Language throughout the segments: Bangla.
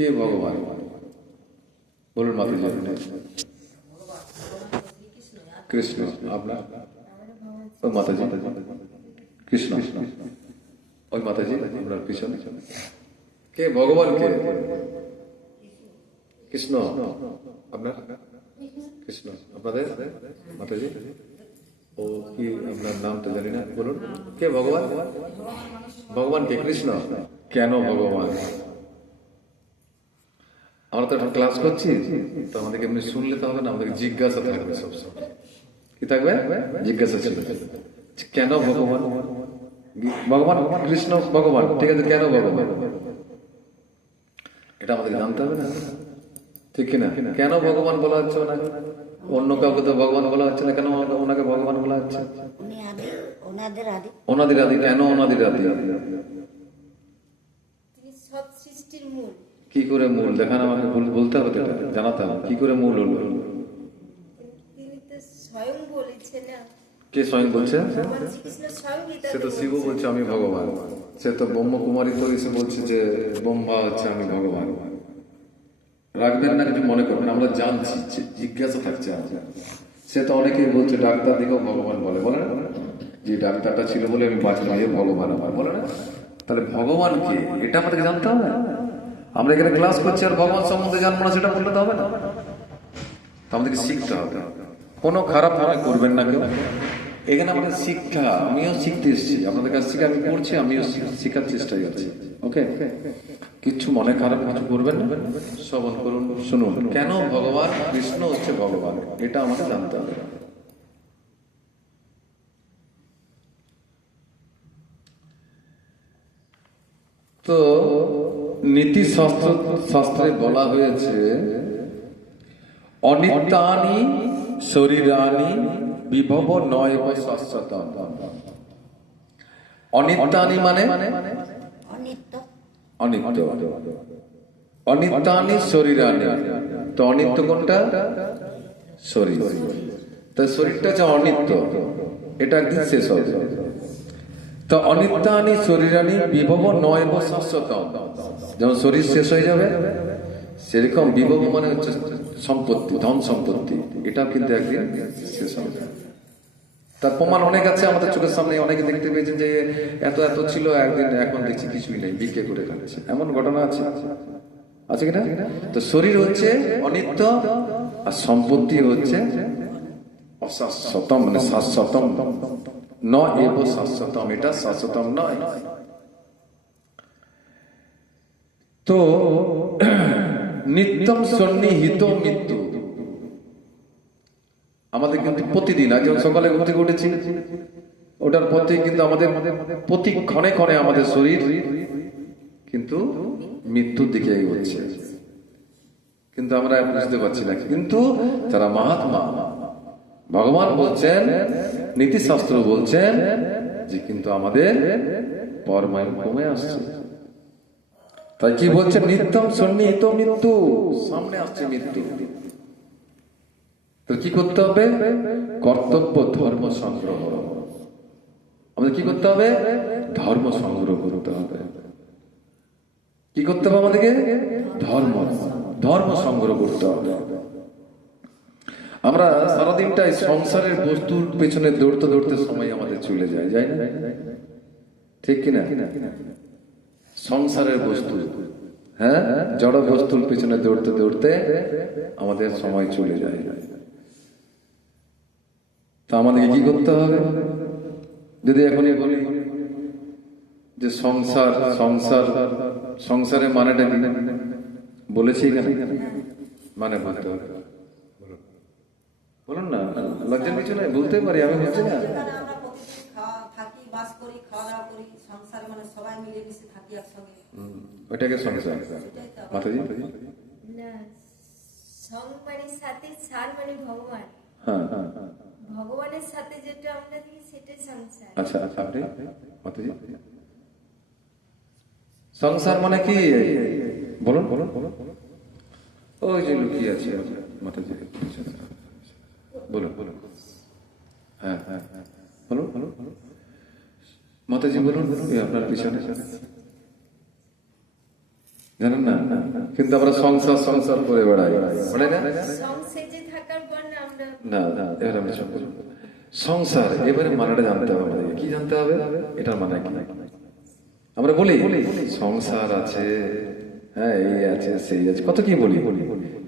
কে ভগবান বলুন মাতাজি? কৃষ্ণ। আপনার ওই মাতাজি কৃষ্ণ, ওই মাতাজি আপনার পিছনে কে ভগবান? কে কৃষ্ণ? আপনার কৃষ্ণ, আপনাদের মাতাজি? ও কি আপনার নাম তো জানি না, বলুন কে ভগবান? ভগবান কে? কৃষ্ণ। কেন ভগবান? আমরা তো এখন ক্লাস করছি, তো আমাদেরকে এমনি শুনলে তো হবে না, আমাদেরকে জিজ্ঞাসা থাকবে সবসময়। কি থাকবে? জিজ্ঞাসা ছিল কেন ভগবান? ভগবান কৃষ্ণ ভগবান, ঠিক আছে, কেন ভগবান এটা আমাদেরকে জানতে হবে না, ঠিক কিনা? কেন ভগবান বলা হচ্ছে ওনাকে? অন্য কাউকে তো ভগবান বলা হচ্ছে না, কেন ওনাকে ভগবান বলা হচ্ছে? ওনাদের আদি। কেন ওনাদের আদি? কি করে মূল দেখান আমাকে, বলতে হবে, এটা জানাতে হবে কি করে মূল হলো। কে স্বয়ং বলছে? সে তো শিব বলছে আমি ভগবান। সে তো ব্রহ্মকুমারী তো এসে বলছে যে ব্রহ্মা হচ্ছে আমি ভগবান। রাখবেন না, কিছু মনে করবেন, আমরা জানছি, জিজ্ঞাসা থাকছে আমাদের। সে তো অনেকেই বলছে, ডাক্তার দিকেও ভগবান বলে, বলে না যে ডাক্তারটা ছিল বলে আমি বাঁচলাম, ভগবান আমার, বলে না? তাহলে ভগবান কে এটা আমাদেরকে জানতে হবে। আমরা এখানে ক্লাস করছি আর ভগবান সম্বন্ধে জানবো না, সেটা বললে তো হবে না। আমাদেরকে শিখতে হবে। কোনো খারাপ মনে করবেন না কেউ, এখানে আমাদের শিক্ষা, আমিও শিখতে এসেছি আপনাদের কাছ থেকে, আমি পড়ছি, আমিও শিখার চেষ্টায় আছি। ওকে, কিচ্ছু মনে খারাপ কিছু করবেন না, শ্রবণ করুন, শুনুন। কেন ভগবান কৃষ্ণ হচ্ছে ভগবান, এটা আমাকে জানতে হবে। তো নীতি শাস্ত্রে বলা হয়েছে অনিত্যানি শরীরানি বিভব নয় শাশ্বত। অনিত্যানি মানে অনিত্য, অনিত্যানি শরীরানি। তো অনিত্য কোনটা? শরীর। তো শরীরটা যে অনিত্য, এটা একদিন শেষ হবে। তো অনিত্যানি শরীরানি বিভব নয় শাশ্বত। যেমন শরীর শেষ হয়ে যাবে, সেরকম বিভব মানে হচ্ছে সম্পত্তি, ধন সম্পত্তি, এটা কিন্তু একদিন শেষ হবে। তার প্রমাণ অনেক আছে আমাদের চোখের সামনে, অনেকে দেখতে পেয়েছেন যে এত এত ছিল একদিন, এখন দেখছি কিছুই নেই, বিক্রি করে ফেলেছে, এমন ঘটনা আছে, আছে কিনা? তো শরীর হচ্ছে অনিত্য আর সম্পত্তি হচ্ছে অশাশ্বতম, মানে শাশ্বতম ন এব শাশ্বতম, এটা শাশ্বতম নয়। তো নিত্যম সন্নিহিত মৃত্যু আমাদের কিন্তু প্রতিদিন, আজ সকালে ঘুম থেকে উঠেছি, ওটার পর থেকে কিন্তু আমাদের প্রতি ক্ষণে ক্ষণে আমাদের শরীর কিন্তু মৃত্যুর দিকে এগোচ্ছে, কিন্তু আমরা বুঝতে পারছি না। কিন্তু যারা মহাত্মা, ভগবান বলছেন, নীতিশাস্ত্র বলছেন যে কিন্তু আমাদের পরমায়ু কমে আসছে। তাই কি বলছেন? নিত্যম সন্নিহিত মৃত্যু, সামনে আসছে মৃত্যু। তো কি করতে হবে? কর্তব্য ধর্ম সংগ্রহ। আমাদের কি করতে হবে? ধর্ম সংগ্রহ করতে হবে। কি করতে হবে আমাদেরকে? ধর্ম সংগ্রহ করতে হবে। আমরা সারাদিনটাই সংসারের বস্তুর পেছনে দৌড়তে দৌড়তে সময় আমাদের চলে যায়, যাই না? ঠিক কিনা? সংসারের বস্তু, হ্যাঁ, জড় বস্তুর পেছনে দৌড়তে দৌড়তে আমাদের সময় চলে যায়। তা আমাদেরকে কি করতে হবে? যদি এখনই বলি যে সংসারের মানেটা কি বলেছি এখানে, মানে বলতে হবে, বলুন না, লজ্জার কিছু নাই, বলতে পারি, আমি বলছি না। ওইটাকে সংসার মাতাজি। হ্যাঁ, ভগবানের সাথে যেটা আমরা দেখি সেটাই সংসার। আচ্ছা আপনি মাতাজি, সংসার মানে কি বলুন? ওই যে লুকিয়ে আছে মাতাজি, বলুন। হ্যাঁ, বলুন মাতাজি, বলুন আপনার পিছনে। জানেন না? কিন্তু আমরা সংসার সংসার করে বেড়াই, বলে না? সংসেজে থাকার পর না আমরা না না, এবার আমি সব বলবো। সংসার, এবারে মানেটা জানতে হবে আমাদের। কি জানতে হবে? এটার মানে কি? আমরা বলি সংসার আছে, হ্যাঁ এই আছে সেই আছে, কত কি বলি,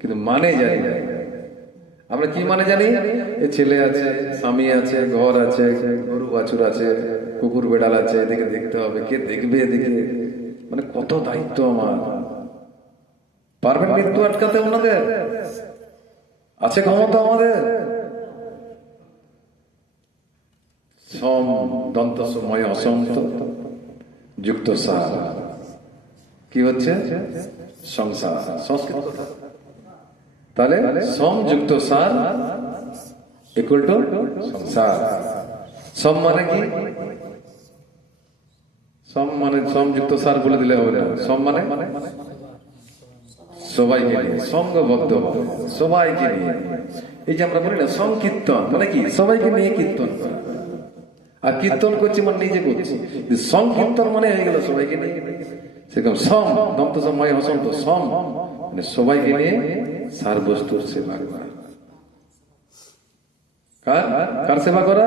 কিন্তু মানে জানি না। আমরা কি মানে জানি? এ ছেলে আছে, স্বামী আছে, ঘর আছে, গরু বাছুর আছে, কুকুর বেড়াল আছে, এদিকে দেখতে হবে, কে দেখবে এদিকে, মানে কত দায়িত্ব আমার। পারবেন মৃত্যু আটকাতে ওনাদের? আছে ক্ষমতা আমাদের? সম দন্ত সময় অসন্ত যুক্ত সার, কি হচ্ছে? সংসার, সংস্কৃত। তাহলে সমযুক্ত সার ইকুয়াল টু সংসার। সম মানে কি? সম মানে সমযুক্ত সার বলে দিলে হবে না। সম মানে সবাইকে নিয়ে, সঙ্গবদ্ধ হবে, সবাইকে নিয়ে। এই যে আমরা বলি না সংকীর্তন, মানে কি? সবাইকে নিয়ে কীর্তন করা। আর কীর্তন করছি মানে নিজে করছি, সংকীর্তন মানে হয়ে গেল সবাইকে নিয়ে। সেরকম সম দন্ত সময় অসন্ত, সম মানে সবাইকে নিয়ে সার বস্তুর সেবা করা। কার সেবা করা?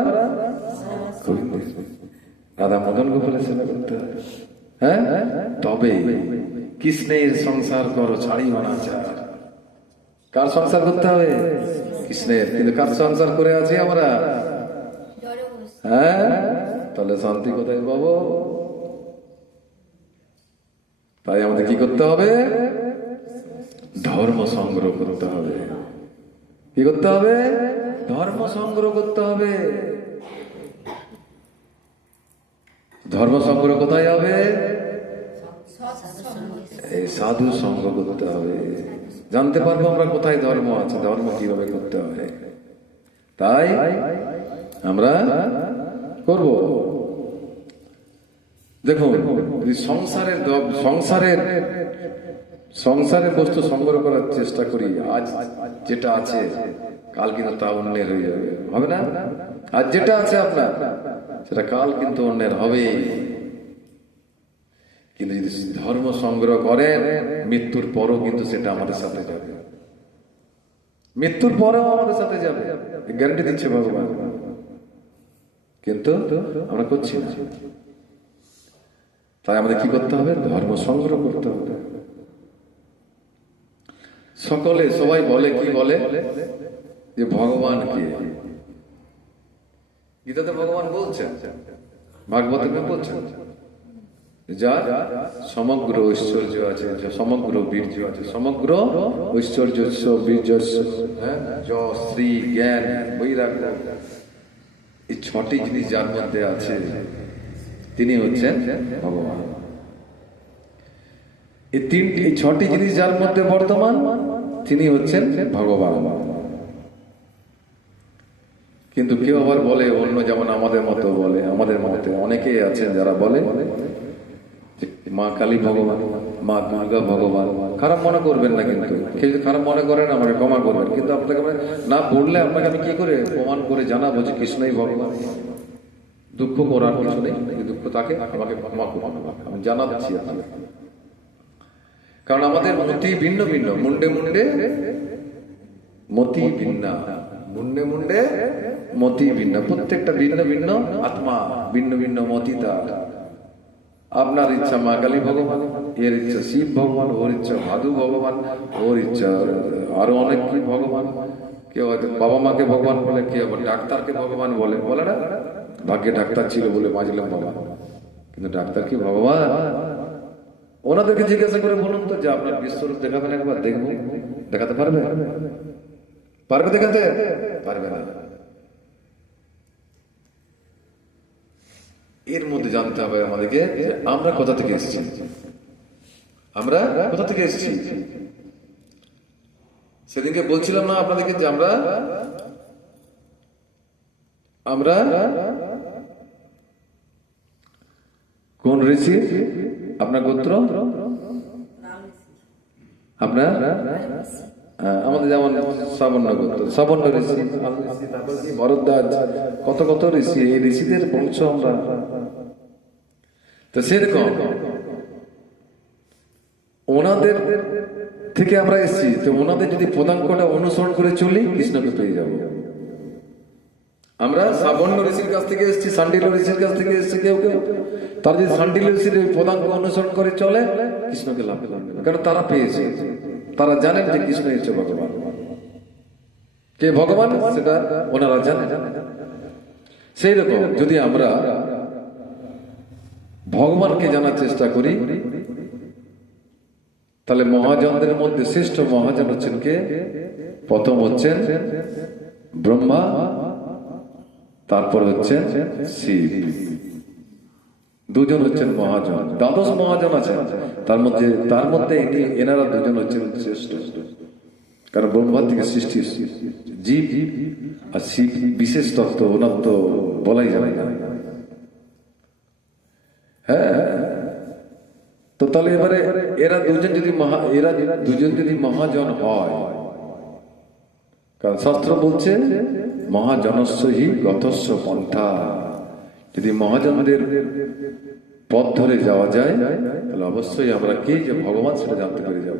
রাধা মদন গোপালের সেবা করতে হবে। হ্যাঁ, তবে কৃষ্ণের সংসার করো ছাড়িও না চার। কার সংসার করতে হবে? কৃষ্ণের। কিন্তু কার সংসার করে আছি আমরা? হ্যাঁ, তাহলে শান্তি কোথায় পাবো? তাই আমাদের কি করতে হবে? ধর্ম সংগ্রহ করতে হবে। কি করতে হবে? ধর্ম সংগ্রহ করতে হবে। ধর্ম সংগ্রহ কোথায় হবে? এই সাধু সঙ্গ করতে হবে। জানতে পারবো আমরা কোথায় ধর্ম আছে, ধর্ম কিভাবে করতে হবে। তাই আমরা করব। দেখুন, সংসারের সংসারের বস্তু সংগ্রহ করার চেষ্টা করি, আজ যেটা আছে কাল কিন্তু তা অন্যের হয়ে যাবে, হবে না? আজ যেটা আছে আপনার, সেটা কাল কিন্তু অন্যের হবে। কিন্তু যদি ধর্ম সংগ্রহ করেন, মৃত্যুর পরও কিন্তু সেটা আমাদের সাথে যাবে। মৃত্যুর পরেও আমাদের সাথে যাবে, গ্যারান্টি দিচ্ছে ভগবান। কিন্তু আমরা করছি না। তাই আমাদের কি করতে হবে? ধর্ম সংগ্রহ করতে হবে। সকলে সবাই বলে, কি বলে? যে ভগবান কে? গীতাতে ভগবান বলছেন, ভাগবতে বলছেন, যার সমগ্র ঐশ্বর্য আছে, সমগ্র বীর্য আছে, সমগ্র ঐশ্বর্য বীর্য, যশ, শ্রী, জ্ঞান, বৈরাগ্য, এই 6টি জিনিস যার মধ্যে আছে, তিনি হচ্ছেন ভগবান। এই 6টি জিনিস যার মধ্যে বর্তমান, তিনি হচ্ছেন ভগবান। কিন্তু কেউ আবার বলে অন্য, যেমন আমাদের মতো বলে, আমাদের মতে অনেকেই আছেন যারা বলে মা কালী ভগবান, মা দুর্গা ভগবান। খারাপ মনে করবেন না, কিন্তু কেউ যদি খারাপ মনে করেন আমাকে ক্ষমা করবেন, কিন্তু আপনাকে না বললে আপনাকে আমি কি করে প্রমাণ করে জানাবো যে কৃষ্ণই ভগবান? দুঃখ করার কিছু নেই, দুঃখ তাকে, আমাকে ক্ষমা করবেন, আমি জানাচ্ছি আপনাকে। কারণ আমাদের মতি ভিন্ন ভিন্ন, মুন্ডে মুন্ডে মতি ভিন্না, মুন্ডে মুন্ডে মতি ভিন্ন, প্রত্যেকটা ভিন্ন ভিন্ন আত্মা, ভিন্ন ভিন্ন মতি তার। আপনার ইচ্ছা মা কালী ভগবান, এর ইচ্ছা শিব ভগবান, ওর ইচ্ছা ভাদু ভগবান, ওর ইচ্ছা আরো অনেক কি ভগবান। কেউ হয়তো বাবা মাকে ভগবান বলে, কেউ আবার ডাক্তারকে ভগবান বলে। বলে না, ভাগ্যে ডাক্তার ছিল বলে বাঁচলাম বাবা, কিন্তু ডাক্তার কি ভগবান? ওনাদেরকে জিজ্ঞাসা করে বলুন তো, যে আপনার বিশ্বরূপ দেখাবেন একবার, দেখবো। দেখাতে পারবে? পারবে দেখাতে? পারবে না। এর মধ্যে জানতে হবে আমাদেরকে আমরা কোথা থেকে এসেছি, আমরা কোথা থেকে এসেছি। সেদিনকে বলছিলাম না আপনাদেরকে যে আমরা কোন ঋষি? আপনার গোত্র? আপনার আমাদের যেমন শ্রাবণ্য গোত্র, শ্রাবণ্য ঋষি, ভরদ্বাজ, কত কত ঋষি, এই ঋষিদের বংশ আমরা। তো সেরকম ওনাদের থেকে আমরা এসেছি, তো ওনাদের যদি পদাঙ্কটা অনুসরণ করে চলি কৃষ্ণকে পেয়ে যাব। আমরা সাবর্ণ ঋষির কাছ থেকে এসেছি, সান্ডিল্য ঋষির কাছ থেকে এসেছি, কেউ কেউ তারা যদি সান্ডিল্য ঋষির পদাঙ্ক অনুসরণ করে চলে কৃষ্ণকে লাভ করবে, কারণ তারা পেয়েছে, তারা জানেন যে কৃষ্ণ হচ্ছে ভগবান। কে ভগবান সেটা ওনারা জানেন। সেই রকম যদি আমরা ভগবানকে জানার চেষ্টা করি, তাহলে মহাজনদের মধ্যে শ্রেষ্ঠ মহাজন হচ্ছেন কে? প্রথম হচ্ছেন ব্রহ্মা, তারপর হচ্ছেন শিব। দুজন হচ্ছেন মহাজন, দ্বাদশ মহাজন আছেন, তার মধ্যে এনারা দুজন হচ্ছেন শ্রেষ্ঠ। কারণ ব্রহ্মার থেকে সৃষ্টি জীব, আর শিব বিশেষ তত্ত্ব, ওনার তো বলাই যায় না। হ্যাঁ, তো তাহলে এবারে এরা দুজন যদি মহাজন হয়, কারণ শাস্ত্র বলছে মহাজনস্য হি গতস্য পন্থা, যদি মহাজনদের পথ ধরে যাওয়া যায় তাহলে অবশ্যই আমরা কে যে ভগবান সেটা জানতে পেরে যাব।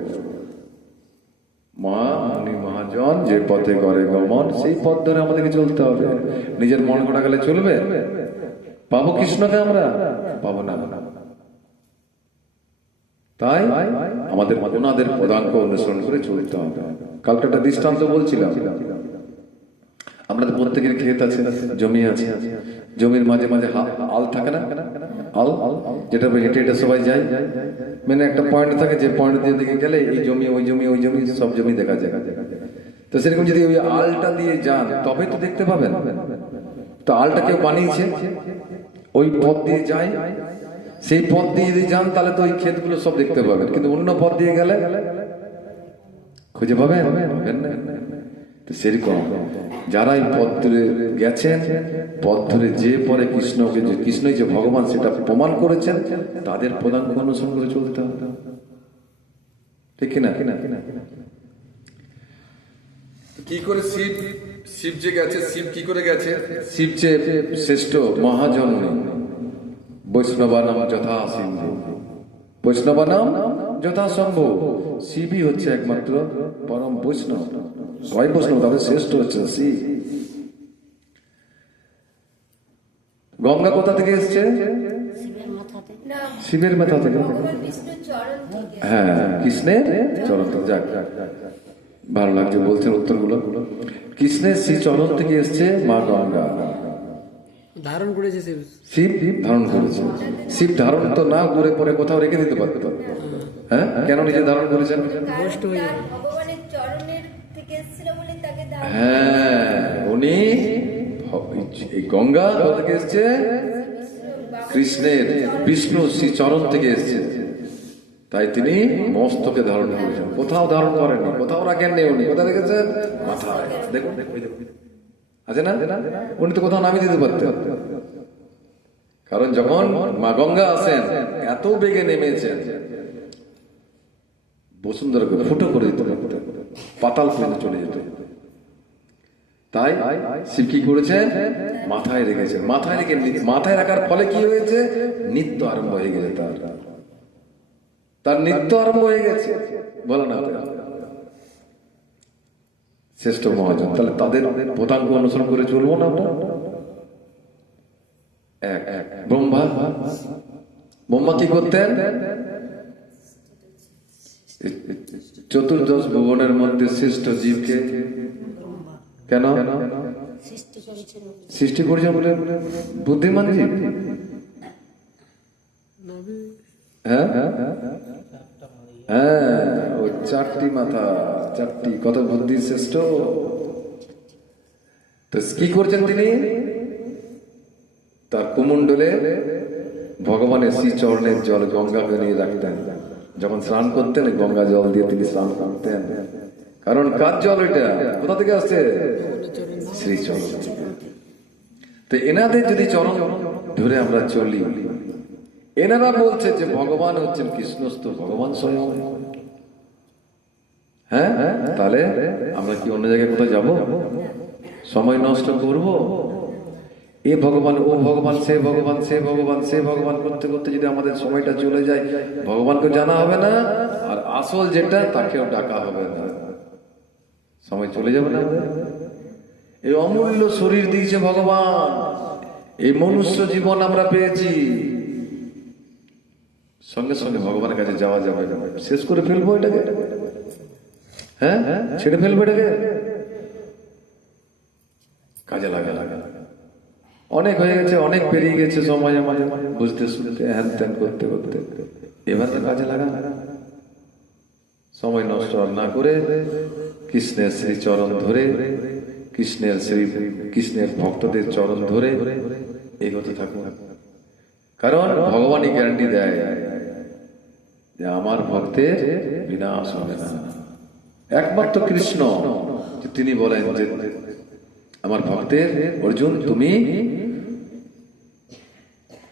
মহাজন যে পথে করে গমন, সেই পথ ধরে আমাদেরকে চলতে হবে। নিজের মন করা গেলে চলবে? পাবো কৃষ্ণকে আমরা? পাবো না। তাই আমাদের ওনাদের পদাঙ্ক অনুসরণ করে চলতে হবে। কালকে একটা দৃষ্টান্ত বলছিলাম, আমাদের প্রত্যেকের ক্ষেত আছে, জমি আছে, জমির মাঝে মাঝে আল থাকে না, আল যেটা হেঁটে হেঁটে সবাই যায়, মানে একটা পয়েন্ট থাকে, যে পয়েন্ট দিয়ে দিকে গেলে এই জমি ওই জমি ওই জমি সব জমি দেখা যায়। তো সেরকম যদি ওই আলটা দিয়ে যান তবে তো দেখতে পাবেন। তো আলটা কেউ বানিয়েছে, ওই পথ দিয়ে যায়, সেই পথ দিয়ে যদি যান তাহলে তো ওই ক্ষেতগুলো সব দেখতে পাবেন, কিন্তু অন্য পথ দিয়ে গেলে খুঁজে পাবেন না। তো সেরকম যারা এই পথ ধরে গেছেন, পথ ধরে যে পরে কৃষ্ণই যে ভগবান সেটা প্রমাণ করেছেন, তাদের পদাঙ্ক অনুসরণ করে চলতে হবে, ঠিক কিনা? কি করে শিব যে গেছে, শিব কি করে গেছে? শিব যে শ্রেষ্ঠ মহাজন, বৈষ্ণবানাম যথা সিন্ধু, বৈষ্ণবানাম যথা শম্ভু। শিবই হচ্ছে একমাত্র পরম বৈষ্ণব, সবাই বৈষ্ণব, তাদের শ্রেষ্ঠ হচ্ছে শিব। গঙ্গা কোথা থেকে এসছে? শিবের মাথা থেকে। হ্যাঁ, কৃষ্ণের চরণ থেকে। যাক, ভালো লাগছে বলছেন উত্তরগুলো। কৃষ্ণের শ্রী চরণ থেকে এসছে মা গঙ্গা, ধারণ করেছে শিব ধারণ করেছে। শিব ধারণ তো না করে পরে কোথাও রেখে দিতে পারত। হ্যাঁ, কেন নিজে ধারণ করেছেন? হ্যাঁ, উনি এই গঙ্গা থেকে এসছে কৃষ্ণের, বিষ্ণু শ্রী চরণ থেকে এসছে, তাই তিনি মস্তকে ধারণ করেছেন, কোথাও ধারণ করেননি, কোথাও রাখেন নেই। উনি কোথায় রেখেছেন? মাথায়। দেখুন আছে না, উনি তো কোথাও নামিয়ে দিতে পারতেন, কারণ যখন মা গঙ্গা আসেন এত বেগে নেমেছেন, বসুন্ধরাকে ফুটো করে দিতে পারতেন, পাতাল পর্যন্ত চলে যেত। তাই শিব কি করেছেন? মাথায় রেখেছেন। মাথায় রাখার ফলে কি হয়েছে? নিত্য আরম্ভ হয়ে গেছে, তার নিত্য আরম্ভ হয়ে গেছে। বলো না, শ্রেষ্ঠ মহাজন, তাহলে তাদের পদাঙ্ক অনুসরণ করে চলবো না আমরা? ব্রহ্মা কি করতেন? চতুর্দশ ভুবনের মধ্যে শ্রেষ্ঠ জীবকে কেন সৃষ্টি করেছেন? বলে বুদ্ধিমান জীব। হ্যাঁ হ্যাঁ, ওই চারটি মাথা, চারটি, কত বুদ্ধি শ্রেষ্ঠ। তো কি করছেন তিনি? তার কুমণ্ডলে ভগবানের শ্রী চরণের জল গঙ্গা নিয়ে রাখতেন, যখন স্নান করতেন গঙ্গা জল দিয়ে তিনি স্নান করতেন। কারণ কার জল এটা? কোথা থেকে আসছে? শ্রী চরণ। তো এনাদের যদি চরণ ধরে আমরা চলি, এনারা বলছে যে ভগবান হচ্ছেন কৃষ্ণস্থ, ভগবান স্বয়ং। হ্যাঁ, তাহলে আমরা কি অন্য জায়গায় কোথাও যাব? সময় নষ্ট করব? এ ভগবান, ও ভগবান, সে ভগবান, সে ভগবান, সে ভগবান করতে করতে যদি আমাদের সময়টা চলে যায়, ভগবানকে জানা হবে না, আর আসল যেটা তাকেও ডাকা হবে না, সময় চলে যাবে না। এই অমূল্য শরীর দিয়েছে ভগবান, এই মনুষ্য জীবন আমরা পেয়েছি, সঙ্গে সঙ্গে ভগবানের কাছে যাওয়া যাবে না। শেষ করে ফেলবো এটাকে, হ্যাঁ ছেড়ে ফেলবো এটাকে, কাজে লাগে। অনেক হয়ে গেছে, অনেক পেরিয়ে গেছে সময় আমাদের বুঝতে শুনতে হ্যান ত্যান করতে করতে, এবার তো কাজে লাগা। সময় নষ্ট না করে কৃষ্ণের শ্রী চরণ ধরে, কৃষ্ণের ভক্তদের চরণ ধরে এগোতে থাকুন। কারণ ভগবানই গ্যারান্টি দেয় যে আমার ভক্তের বিনাশ হবে না। একমাত্র কৃষ্ণ তিনি বলেন যে আমার ভক্তের অর্জুন তুমি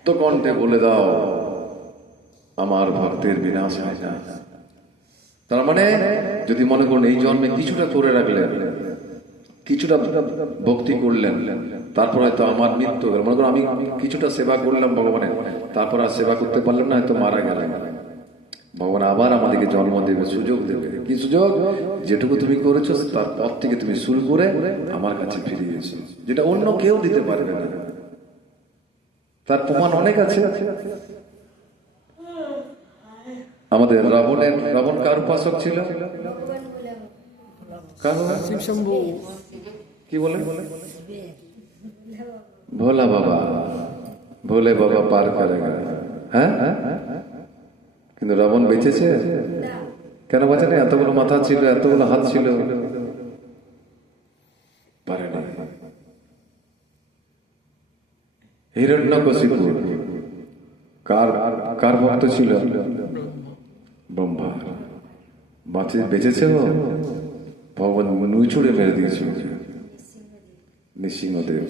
তো কণ্ঠে বলে দাও আমার ভক্তের বিনাশ হয় না। তার মানে যদি মনে করুন এই জন্মে কিছুটা করে রাখলেন, কিছুটা ভক্তি করলেন, তারপর হয়তো আমার মৃত্যু হলো, মনে করুন আমি কিছুটা সেবা করলাম ভগবানের, তারপর আর সেবা করতে পারলাম না, হয়তো মারা গেলাম, ভগবান আবার আমাদেরকে জন্ম দেবে, সুযোগ দেবে। কি সুযোগ? যেটুকু তুমি করেছো তারপর থেকে তুমি শুরু করে আমার কাছে ফিরে এসো, যেটা অন্য কেউ দিতে পারবে না। তার প্রমাণ অনেক আছে। আমাদের রাবণ কার উপাসক ছিল? শিবশম্ভু। কি বলে? ভোলা বাবা, ভোলে বাবা পার করেগা। হ্যাঁ, কিন্তু রাবণ বেঁচেছে কেন? বাঁচে না? এতগুলো মাথা ছিল, এতগুলো হাত ছিল, পারে না। হিরণ্যকশিপু কার ভক্ত ছিল? ব্রহ্মা। বেঁচেছে ও? ভগবান নুই ছুড়ে মেরে দিয়েছিল নৃসিংহদেব।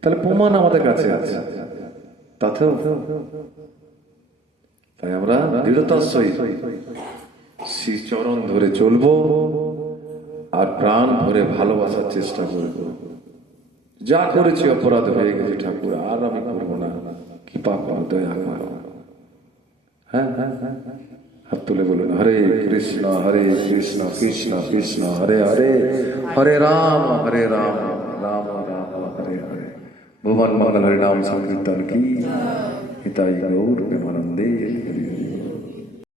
তাহলে প্রমাণ আমাদের কাছে আছে। তাতেও তাই আমরা দৃঢ়তার সহিত শ্রী চরণ ধরে চলবো আর প্রাণ ভরে ভালোবাসার চেষ্টা করব। যা করেছি অপরাধ হয়ে গেছে ঠাকুর, আর আমি করবো না, কৃপা করো, দয়া করো। হ্যাঁ, হাত তুলে বলুন হরে কৃষ্ণ কৃষ্ণ কৃষ্ণ হরে হরে, হরে রাম রাম রাম হরে হরে। ভুবন মঙ্গল হরিনাম সংকীর্তন কি হিতাই গৌর প্রেমানন্দে।